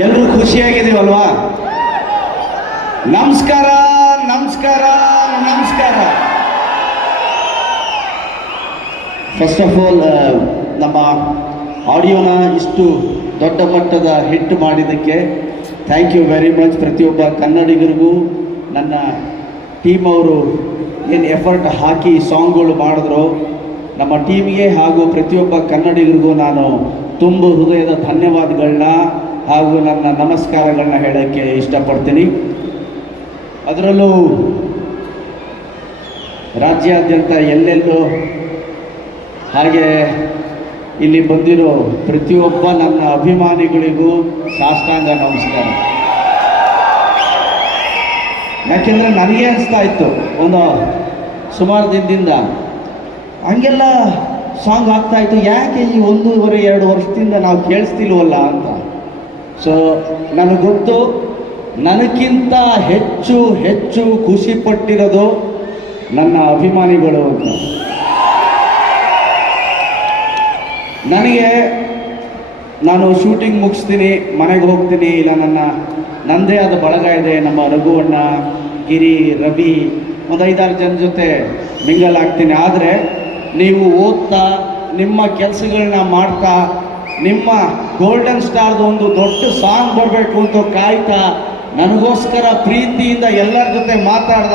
ಎಲ್ಲರೂ ಖುಷಿಯಾಗಿದ್ದೀವಲ್ವಾ ನಮಸ್ಕಾರ ನಮಸ್ಕಾರ ನಮಸ್ಕಾರ ಫಸ್ಟ್ ಆಫ್ ಆಲ್ ನಮ್ಮ ಆಡಿಯೋನ ಇಷ್ಟು ದೊಡ್ಡ ಮಟ್ಟದ ಹಿಟ್ ಮಾಡಿದ್ದಕ್ಕೆ ಥ್ಯಾಂಕ್ ಯು ವೆರಿ ಮಚ್ ಪ್ರತಿಯೊಬ್ಬ ಕನ್ನಡಿಗರಿಗೂ ನನ್ನ ಟೀಮ್ ಅವರು ಏನು ಎಫರ್ಟ್ ಹಾಕಿ ಸಾಂಗ್ಗಳು ಮಾಡಿದ್ರು ನಮ್ಮ ಟೀಮ್ಗೆ ಹಾಗೂ ಪ್ರತಿಯೊಬ್ಬ ಕನ್ನಡಿಗರಿಗೂ ನಾನು ತುಂಬ ಹೃದಯದ ಧನ್ಯವಾದಗಳನ್ನ ಹಾಗೂ ನನ್ನ ನಮಸ್ಕಾರಗಳನ್ನ ಹೇಳೋಕ್ಕೆ ಇಷ್ಟಪಡ್ತೀನಿ ಅದರಲ್ಲೂ ರಾಜ್ಯಾದ್ಯಂತ ಎಲ್ಲೆಲ್ಲೋ ಹಾಗೆ ಇಲ್ಲಿ ಬಂದಿರೋ ಪ್ರತಿಯೊಬ್ಬ ನನ್ನ ಅಭಿಮಾನಿಗಳಿಗೂ ಸಾಷ್ಟಾಂಗ ನಮಸ್ಕಾರ ಯಾಕೆಂದರೆ ನನಗೆ ಅನಿಸ್ತಾ ಇತ್ತು ಒಂದು ಸುಮಾರು ದಿನದಿಂದ ಹಂಗೆಲ್ಲ ಸಾಂಗ್ ಆಗ್ತಾಯಿತ್ತು ಯಾಕೆ ಈ ಒಂದೂವರೆ ಎರಡು ವರ್ಷದಿಂದ ನಾವು ಕೇಳಿಸ್ತಿಲ್ವಲ್ಲ ಅಂತ ಸೊ ನನಗೆ ಗೊತ್ತು ನನಗಿಂತ ಹೆಚ್ಚು ಹೆಚ್ಚು ಖುಷಿ ಪಟ್ಟಿರೋದು ನನ್ನ ಅಭಿಮಾನಿಗಳು ಅಂತ ನನಗೆ ನಾನು ಶೂಟಿಂಗ್ ಮುಗಿಸ್ತೀನಿ ಮನೆಗೆ ಹೋಗ್ತೀನಿ ಇಲ್ಲ ನನ್ನ ನಂದೇ ಆದ ಬಳಗ ಇದೆ ನಮ್ಮ ರಘುವಣ್ಣ ಗಿರಿ ರವಿ ಒಂದು ಐದಾರು ಜನ ಜೊತೆ ಮಿಂಗಲ್ ಆಗ್ತೀನಿ ಆದರೆ ನೀವು ಓದ್ತಾ ನಿಮ್ಮ ಕೆಲಸಗಳನ್ನ ಮಾಡ್ತಾ ನಿಮ್ಮ ಗೋಲ್ಡನ್ ಸ್ಟಾರ್ದು ಒಂದು ದೊಡ್ಡ ಸಾಂಗ್ ಬರಬೇಕು ಅಂತ ಕಾಯ್ತಾ ನನಗೋಸ್ಕರ ಪ್ರೀತಿಯಿಂದ ಎಲ್ಲರ ಜೊತೆ ಮಾತಾಡ್ದ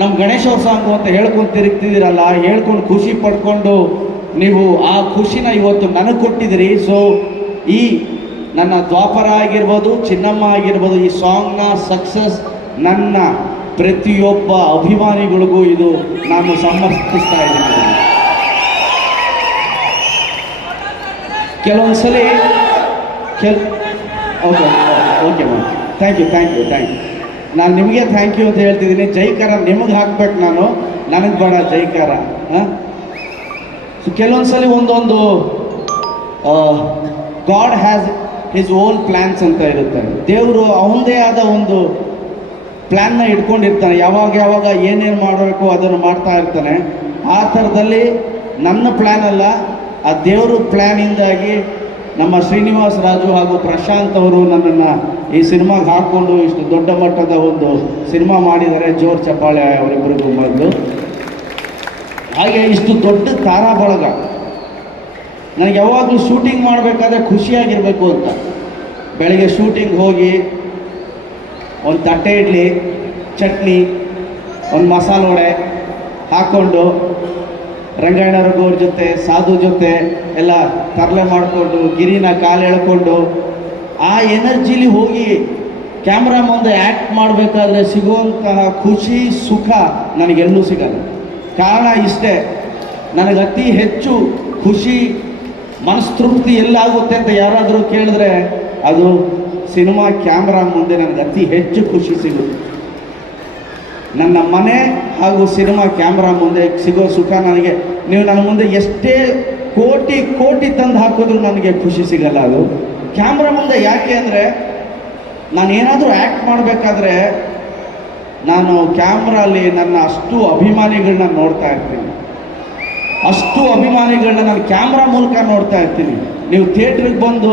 ನಮ್ಮ ಗಣೇಶ ಸಾಂಗು ಅಂತ ಹೇಳ್ಕೊಂಡು ತಿರುಗ್ತಿದ್ದೀರಲ್ಲ ಹೇಳ್ಕೊಂಡು ಖುಷಿ ಪಡ್ಕೊಂಡು ನೀವು ಆ ಖುಷಿನ ಇವತ್ತು ನನಗೆ ಕೊಟ್ಟಿದ್ದೀರಿ ಸೊ ಈ ನನ್ನ ದ್ವಾಪರ ಆಗಿರ್ಬೋದು ಚಿನ್ನಮ್ಮ ಆಗಿರ್ಬೋದು ಈ ಸಾಂಗ್ನ ಸಕ್ಸಸ್ ನನ್ನ ಪ್ರತಿಯೊಬ್ಬ ಅಭಿಮಾನಿಗಳಿಗೂ ಇದು ನಾನು ಸಮರ್ಪಿಸ್ತಾ ಇದ್ದೀನಿ ಕೆಲವೊಂದ್ಸಲಿ ಕೆಲ್ okay okay ma'am thank you thank you thank you ನಾನು ನಿಮಗೆ ಥ್ಯಾಂಕ್ ಯು ಅಂತ ಹೇಳ್ತಿದ್ದೀನಿ ಜೈಕಾರ ನಿಮಗೆ ಹಾಕ್ಬೇಕು ನಾನು ನನಗೆ ಬೇಡ ಜೈಕಾರ ಹಾಂ ಸೊ ಕೆಲವೊಂದು ಒಂದೊಂದು God has his own plans ಅಂತ ಇರುತ್ತೆ ದೇವರು ಅವನದೇ ಆದ ಒಂದು ಪ್ಲ್ಯಾನ್ನ ಇಟ್ಕೊಂಡಿರ್ತಾನೆ ಯಾವಾಗ ಯಾವಾಗ ಏನೇನು ಮಾಡಬೇಕು ಅದನ್ನು ಮಾಡ್ತಾ ಇರ್ತಾನೆ ಆ ಥರದಲ್ಲಿ ನನ್ನ ಪ್ಲ್ಯಾನ್ ಅಲ್ಲ ಆ ದೇವರು ಪ್ಲ್ಯಾನಿಂದಾಗಿ ನಮ್ಮ ಶ್ರೀನಿವಾಸ್ ರಾಜು ಹಾಗೂ ಪ್ರಶಾಂತ್ ಅವರು ನನ್ನನ್ನು ಈ ಸಿನಿಮಾಗೆ ಹಾಕ್ಕೊಂಡು ಇಷ್ಟು ದೊಡ್ಡ ಮಟ್ಟದ ಒಂದು ಸಿನಿಮಾ ಮಾಡಿದರೆ ಜೋರ್ ಚಪ್ಪಾಳೆ ಅವರಿಬ್ಬರಿಗೂ ಮೊದಲು ಹಾಗೆ ಇಷ್ಟು ದೊಡ್ಡ ತಾರಾ ಬಳಗ ನನಗೆ ಯಾವಾಗಲೂ ಶೂಟಿಂಗ್ ಮಾಡಬೇಕಾದ್ರೆ ಖುಷಿಯಾಗಿರಬೇಕು ಅಂತ ಬೆಳಗ್ಗೆ ಶೂಟಿಂಗ್ ಹೋಗಿ ಒಂದು ತಟ್ಟೆ ಇಡ್ಲಿ ಚಟ್ನಿ ಒಂದು ಮಸಾಲೆ ಹಾಕ್ಕೊಂಡು ರಂಗಾಯಣ ಜೊತೆ ಸಾಧು ಜೊತೆ ಎಲ್ಲ ತರಲೆ ಮಾಡಿಕೊಂಡು ಗಿರಿನ ಕಾಲು ಎಳ್ಕೊಂಡು ಆ ಎನರ್ಜಿಲಿ ಹೋಗಿ ಕ್ಯಾಮ್ರಾ ಮುಂದೆ ಆ್ಯಕ್ಟ್ ಮಾಡಬೇಕಾದ್ರೆ ಸಿಗುವಂತಹ ಖುಷಿ ಸುಖ ನನಗೆಲ್ಲೂ ಸಿಗಲ್ಲ ಕಾರಣ ಇಷ್ಟೇ ನನಗೆ ಅತಿ ಹೆಚ್ಚು ಖುಷಿ ಮನಸ್ತೃಪ್ತಿ ಎಲ್ಲಾಗುತ್ತೆ ಅಂತ ಯಾರಾದರೂ ಕೇಳಿದ್ರೆ ಅದು ಸಿನಿಮಾ ಕ್ಯಾಮ್ರಾ ಮುಂದೆ ನನಗೆ ಅತಿ ಹೆಚ್ಚು ಖುಷಿ ಸಿಗುತ್ತೆ ನನ್ನ ಮನೆ ಹಾಗೂ ಸಿನಿಮಾ ಕ್ಯಾಮ್ರಾ ಮುಂದೆ ಸಿಗೋ ಸುಖ ನನಗೆ ನೀವು ನನ್ನ ಮುಂದೆ ಎಷ್ಟೇ ಕೋಟಿ ಕೋಟಿ ತಂದು ಹಾಕೋದ್ರೂ ನನಗೆ ಖುಷಿ ಸಿಗಲ್ಲ ಅದು ಕ್ಯಾಮ್ರಾ ಮುಂದೆ ಯಾಕೆ ಅಂದರೆ ನಾನು ಏನಾದರೂ ಆ್ಯಕ್ಟ್ ಮಾಡಬೇಕಾದ್ರೆ ನಾನು ಕ್ಯಾಮ್ರಾಲಿ ನನ್ನ ಅಷ್ಟು ಅಭಿಮಾನಿಗಳನ್ನ ನೋಡ್ತಾ ಇರ್ತೀನಿ ಅಷ್ಟು ಅಭಿಮಾನಿಗಳನ್ನ ನಾನು ಕ್ಯಾಮ್ರಾ ಮೂಲಕ ನೋಡ್ತಾ ಇರ್ತೀನಿ ನೀವು ಥಿಯೇಟ್ರಿಗೆ ಬಂದು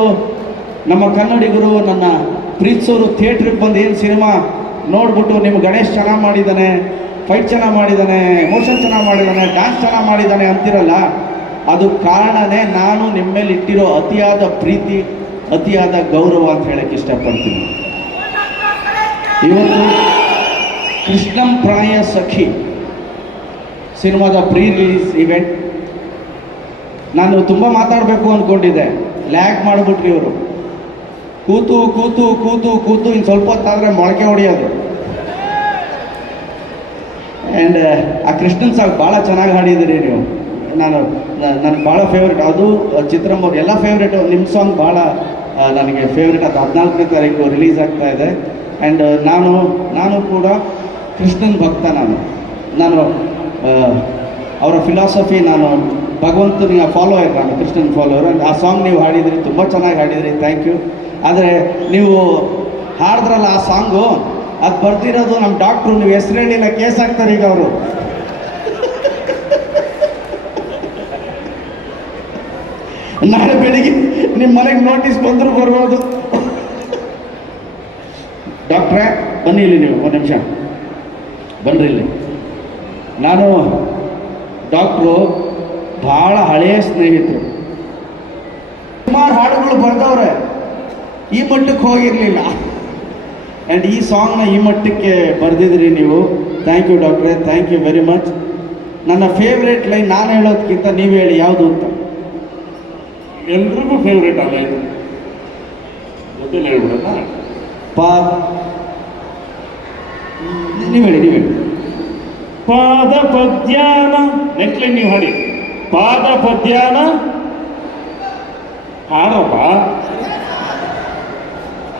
ನಮ್ಮ ಕನ್ನಡಿಗರು ನನ್ನ ಪ್ರೀತಿಸೋರು ಥಿಯೇಟ್ರಿಗೆ ಬಂದು ಏನು ಸಿನಿಮಾ ನೋಡ್ಬಿಟ್ಟು ನಿಮ್ಮ ಗಣೇಶ್ ಚೆನ್ನಾಗಿ ಮಾಡಿದ್ದಾನೆ ಫೈಟ್ ಚೆನ್ನಾಗಿ ಮಾಡಿದ್ದಾನೆ ಎಮೋಷನ್ ಚೆನ್ನಾಗಿ ಮಾಡಿದ್ದಾನೆ ಡ್ಯಾನ್ಸ್ ಚೆನ್ನಾಗಿ ಮಾಡಿದ್ದಾನೆ ಅಂತಿರಲ್ಲ ಅದು ಕಾರಣನೇ ನಾನು ನಿಮ್ಮ ಮೇಲೆ ಇಟ್ಟಿರೋ ಅತಿಯಾದ ಪ್ರೀತಿ ಅತಿಯಾದ ಗೌರವ ಅಂತ ಹೇಳಕ್ಕೆ ಇಷ್ಟಪಡ್ತೀನಿ ಇವತ್ತು ಕೃಷ್ಣಂ ಪ್ರಾಯ ಸಖಿ ಸಿನಿಮಾದ ಪ್ರೀ ರಿಲೀಸ್ ಇವೆಂಟ್ ನಾನು ತುಂಬ ಮಾತಾಡಬೇಕು ಅಂದ್ಕೊಂಡಿದ್ದೆ ಲ್ಯಾಕ್ ಮಾಡಿಬಿಟ್ರಿ ಇವರು ಕೂತು ಕೂತು ಕೂತು ಕೂತು ಇನ್ನು ಸ್ವಲ್ಪ ಹೊತ್ತಾದರೆ ಮೊಳಕೆ ಹೊಡೆಯೋದು ಆ್ಯಂಡ್ ಆ ಕೃಷ್ಣನ್ ಸಾಂಗ್ ಭಾಳ ಚೆನ್ನಾಗಿ ಹಾಡಿದ್ದೀರಿ ನೀವು ನಾನು ನನಗೆ ಭಾಳ ಫೇವ್ರೇಟ್ ಅದು ಚಿತ್ರಂಬರ್ ಎಲ್ಲ ಫೇವ್ರೇಟ್ ನಿಮ್ಮ ಸಾಂಗ್ ಭಾಳ ನನಗೆ ಫೇವ್ರೇಟ್ ಅದು ಹದಿನಾಲ್ಕನೇ ತಾರೀಕು ರಿಲೀಸ್ ಆಗ್ತಾ ಇದೆ ಆ್ಯಂಡ್ ನಾನು ನಾನು ಕೂಡ ಕೃಷ್ಣನ್ ಭಕ್ತ ನಾನು ನಾನು ಅವರ ಫಿಲಾಸಫಿ ನಾನು ಭಗವಂತನಿಗೆ ಫಾಲೋಯರ್ ನಾನು ಕೃಷ್ಣನ್ ಫಾಲೋವರ್ ಆ್ಯಂಡ್ ಆ ಸಾಂಗ್ ನೀವು ಹಾಡಿದ್ರಿ ತುಂಬ ಚೆನ್ನಾಗಿ ಹಾಡಿದ್ರಿ ಥ್ಯಾಂಕ್ ಯು ಆದರೆ ನೀವು ಹಾಡಿದ್ರಲ್ಲ ಆ ಸಾಂಗು ಅದು ಬರ್ತಿರೋದು ನಮ್ಮ ಡಾಕ್ಟ್ರು ನೀವು ಹೆಸರು ಹೇಳಿಲ್ಲ ಕೇಸ್ ಆಗ್ತಾರೆ ಈಗ ಅವರು ನಾಳೆ ಬೆಳಿಗ್ಗೆ ನಿಮ್ಮ ಮನೆಗೆ ನೋಟಿಸ್ ಬಂದರೂ ಬರ್ಬೋದು ಡಾಕ್ಟ್ರೇ ಬನ್ನಿ ಇಲ್ಲಿ ನೀವು ಒಂದು ನಿಮಿಷ ಬನ್ನಿರಿ ಇಲ್ಲಿ ನಾನು ಡಾಕ್ಟ್ರು ಭಾಳ ಹಳೆಯ ಸ್ನೇಹಿತರು ಸುಮಾರು ಹಾಡುಗಳು ಬರೆದವ್ರೆ ಈ ಮಟ್ಟಕ್ಕೆ ಹೋಗಿರಲಿಲ್ಲ ಆ್ಯಂಡ್ ಈ ಸಾಂಗ್ನ ಈ ಮಟ್ಟಕ್ಕೆ ಬರೆದಿದ್ರಿ ನೀವು ಥ್ಯಾಂಕ್ ಯು ಡಾಕ್ಟ್ರೇ ಥ್ಯಾಂಕ್ ಯು ವೆರಿ ಮಚ್ ನನ್ನ ಫೇವ್ರೇಟ್ ಲೈನ್ ನಾನು ಹೇಳೋದಕ್ಕಿಂತ ನೀವು ಹೇಳಿ ಯಾವುದು ಅಂತ ಎಲ್ರಿಗೂ ಫೇವ್ರೇಟ್ ಆ ಲೈನ್ ಹೇಳ್ಬಿಡಪ್ಪ ನೀವು ಹೇಳಿ ನೀವು ಪಾದ ಪದ್ಯಾನ ನೆಕ್ಲೆ ನೀವು ಹಾಡಿ ಪಾದ ಪದ್ಯಾನ ಹಾಡಪ್ಪ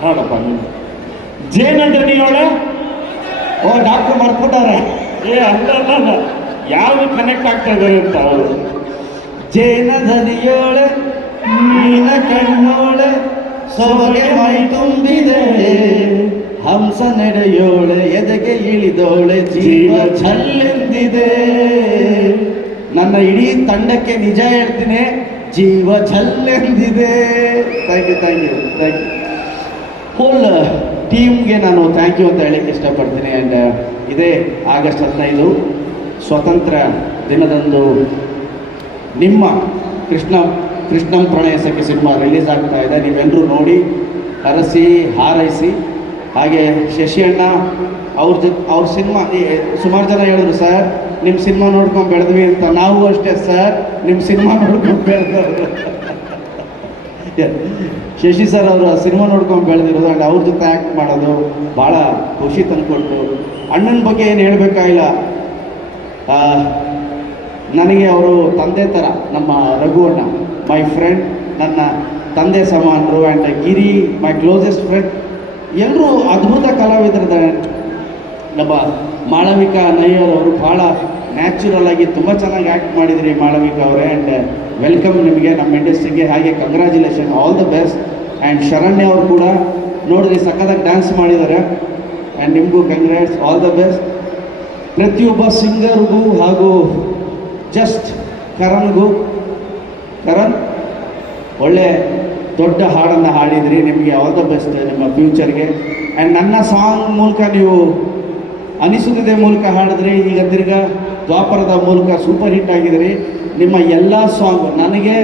ನೋಡಪ್ಪ ಜೇನಂದ್ರೆ ಓ ಡಾಕ್ಟರ್ ಮರ್ಕೊಟಾರ ಏ ಅಲ್ಲ ಯಾವ ಕನೆಕ್ಟ್ ಆಗ್ತಾ ಇದ್ದಾರೆ ಅಂತ ಅವರು ಜೇನ ಧನಿಯೋಳೆ ಮೀನ ಕಣ್ಣೋಳೆ ಸೊಬಗೆ ಮೈ ತುಂಬಿದೆ ಹಂಸ ನಡೆಯೋಳೆ ಎದೆಗೆ ಇಳಿದೋಳೆ ಜೀವ ಛಲ್ಲೆಂದಿದೆ ನನ್ನ ಇಡೀ ತಂಡಕ್ಕೆ ನಿಜ ಹೇಳ್ತೀನಿ ಜೀವ ಛಲ್ಲೆಂದಿದೆ thank you thank you thank you whole ಟೀಮ್ಗೆ ನಾನು ಥ್ಯಾಂಕ್ ಯು ಅಂತ ಹೇಳಕ್ಕೆ ಇಷ್ಟಪಡ್ತೀನಿ ಆ್ಯಂಡ್ uh, ಇದೇ ಆಗಸ್ಟ್ ಹದಿನೈದು ಸ್ವತಂತ್ರ ದಿನದಂದು ನಿಮ್ಮ ಕೃಷ್ಣ ಕೃಷ್ಣಂ ಪ್ರಣಯ ಸಖಿ ಸಿನಿಮಾ ರಿಲೀಸ್ ಆಗ್ತಾ ಇದೆ ನೀವೆಲ್ಲರೂ ನೋಡಿ ಹರಸಿ ಹಾರೈಸಿ ಹಾಗೆ ಶಶಿಯಣ್ಣ ಅವ್ರ ಜೊತೆ ಅವ್ರ ಸಿನಿಮಾ ಸುಮಾರು ಜನ ಹೇಳಿದ್ರು ಸರ್ ನಿಮ್ಮ ಸಿನಿಮಾ ನೋಡ್ಕೊಂಡು ಬೆಳೆದ್ವಿ ಅಂತ ನಾವು ಅಷ್ಟೇ ಸರ್ ನಿಮ್ಮ ಸಿನಿಮಾ ನೋಡ್ಕೊಂಡು ಬೆಳೆದ್ರು ಶಶಿ ಸರ್ ಅವರು ಆ ಸಿನಿಮಾ ನೋಡ್ಕೊಂಡು ಬೆಳೆದಿರೋದು ಆ್ಯಂಡ್ ಅವ್ರ ಜೊತೆ ಆ್ಯಕ್ಟ್ ಮಾಡೋದು ಭಾಳ ಖುಷಿ ತಂದುಕೊಟ್ಟು ಅಣ್ಣನ ಬಗ್ಗೆ ಏನು ಹೇಳಬೇಕಾಗಿಲ್ಲ ನನಗೆ ಅವರು ತಂದೆ ಥರ ನಮ್ಮ ರಘು ಅಣ್ಣ ಮೈ ಫ್ರೆಂಡ್ ನನ್ನ ತಂದೆ ಸಮಾನರು and Giri my closest friend ಎಲ್ಲರೂ ಅದ್ಭುತ ಕಲಾವಿದರಿದ್ದಾರೆ ನಮ್ಮ ಮಾಳವಿಕಾ ನಯ್ಯರ್ ಅವರು ಭಾಳ ನ್ಯಾಚುರಲ್ ಆಗಿ ತುಂಬ ಚೆನ್ನಾಗಿ ಆ್ಯಕ್ಟ್ ಮಾಡಿದಿರಿ ಮಾಳವಿಕಾ ಅವರೇ ಆ್ಯಂಡ್ ವೆಲ್ಕಮ್ ನಿಮಗೆ ನಮ್ಮ ಇಂಡಸ್ಟ್ರಿಗೆ ಹಾಗೆ congratulation all the best and Saranya ಅವರು ಕೂಡ ನೋಡಿದ್ರಿ ಸಖತ್ತಾಗಿ ಡ್ಯಾನ್ಸ್ ಮಾಡಿದ್ದಾರೆ ಆ್ಯಂಡ್ ನಿಮಗೂ ಕಂಗ್ರ್ಯಾಟ್ಸ್ ಆಲ್ ದ ಬೆಸ್ಟ್ ಪ್ರತಿಯೊಬ್ಬ ಸಿಂಗರ್ಗೂ ಹಾಗೂ ಜಸ್ಟ್ ಕರಣ್ಗೂ ಕರಣ್ ಒಳ್ಳೆ ದೊಡ್ಡ ಹಾಡನ್ನು ಹಾಡಿದ್ರಿ ನಿಮಗೆ ಆಲ್ ದ ಬೆಸ್ಟ್ ನಿಮ್ಮ ಫ್ಯೂಚರ್ಗೆ ಆ್ಯಂಡ್ ನನ್ನ ಸಾಂಗ್ ಮೂಲಕ ನೀವು ಅನಿಸುತ್ತಿದೆ ಮೂಲಕ ಹಾಡಿದ್ರೆ ಈಗ ತಿರ್ಗಾ ದ್ವಾಪರದ ಮೂಲಕ ಸೂಪರ್ ಹಿಟ್ ಆಗಿದ್ರಿ ನಿಮ್ಮ ಎಲ್ಲ ಸಾಂಗ್ ನನಗೆ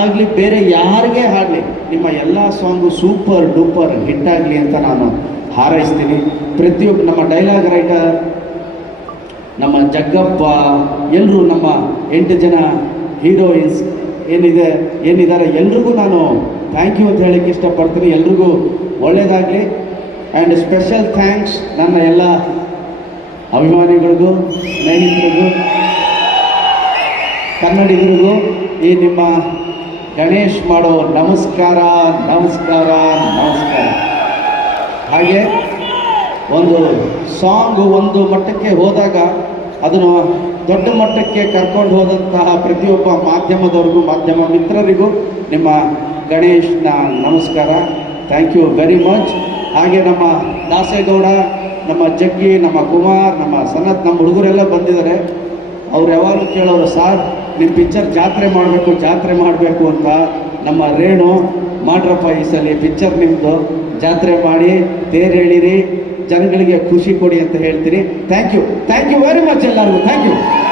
ಆಗಲಿ ಬೇರೆ ಯಾರಿಗೆ ಹಾಡಲಿ ನಿಮ್ಮ ಎಲ್ಲ ಸಾಂಗು ಸೂಪರ್ ಡೂಪರ್ ಹಿಟ್ ಆಗಲಿ ಅಂತ ನಾನು ಹಾರೈಸ್ತೀನಿ ಪ್ರತಿಯೊಬ್ಬ ನಮ್ಮ ಡೈಲಾಗ್ ರೈಟರ್ ನಮ್ಮ ಜಗ್ಗಪ್ಪ ಎಲ್ಲರೂ ನಮ್ಮ ಎಂಟು ಜನ ಹೀರೋಯಿನ್ಸ್ ಏನಿದೆ ಏನಿದ್ದಾರೆ ಎಲ್ರಿಗೂ ನಾನು ಥ್ಯಾಂಕ್ ಯು ಅಂತ ಹೇಳೋಕ್ಕೆ ಇಷ್ಟಪಡ್ತೀನಿ ಎಲ್ರಿಗೂ ಒಳ್ಳೆಯದಾಗಲಿ ಆ್ಯಂಡ್ ಸ್ಪೆಷಲ್ ಥ್ಯಾಂಕ್ಸ್ ನನ್ನ ಎಲ್ಲ ಅಭಿಮಾನಿಗಳಿಗೂ ಸ್ನೇಹಿತರಿಗೂ ಕನ್ನಡಿಗರಿಗೂ ಈ ನಿಮ್ಮ ಗಣೇಶ್ ಮಾಡೋ ನಮಸ್ಕಾರ ನಮಸ್ಕಾರ ನಮಸ್ಕಾರ ಹಾಗೆ ಒಂದು ಸಾಂಗು ಒಂದು ಮಟ್ಟಕ್ಕೆ ಹೋದಾಗ ಅದನ್ನು ದೊಡ್ಡ ಮಟ್ಟಕ್ಕೆ ಕರ್ಕೊಂಡು ಹೋದಂತಹ ಪ್ರತಿಯೊಬ್ಬ ಮಾಧ್ಯಮದವ್ರಿಗೂ ಮಾಧ್ಯಮ ಮಿತ್ರರಿಗೂ ನಿಮ್ಮ ಗಣೇಶನ ನಮಸ್ಕಾರ ಥ್ಯಾಂಕ್ ಯು ವೆರಿ ಮಚ್ ಹಾಗೆ ನಮ್ಮ ದಾಸೇಗೌಡ ನಮ್ಮ ಜಗ್ಗಿ ನಮ್ಮ ಕುಮಾರ್ ನಮ್ಮ ಸನತ್ ನಮ್ಮ ಹುಡುಗರೆಲ್ಲ ಬಂದಿದ್ದಾರೆ ಅವ್ರು ಯಾವಾಗಲೂ ಕೇಳೋರು ಸಾರ್ ನಿಮ್ಮ ಪಿಕ್ಚರ್ ಜಾತ್ರೆ ಮಾಡಬೇಕು ಜಾತ್ರೆ ಮಾಡಬೇಕು ಅಂತ ನಮ್ಮ ರೇಣು ಮಾಡ್ರಪ್ಪ ಈ ಸಲ ಪಿಕ್ಚರ್ ನಿಮ್ಮದು ಜಾತ್ರೆ ಮಾಡಿ ತೇರು ಜನಗಳಿಗೆ ಖುಷಿ ಕೊಡಿ ಅಂತ ಹೇಳ್ತೀನಿ thank you thank you very much ಎಲ್ಲರಿಗೂ ಥ್ಯಾಂಕ್ ಯು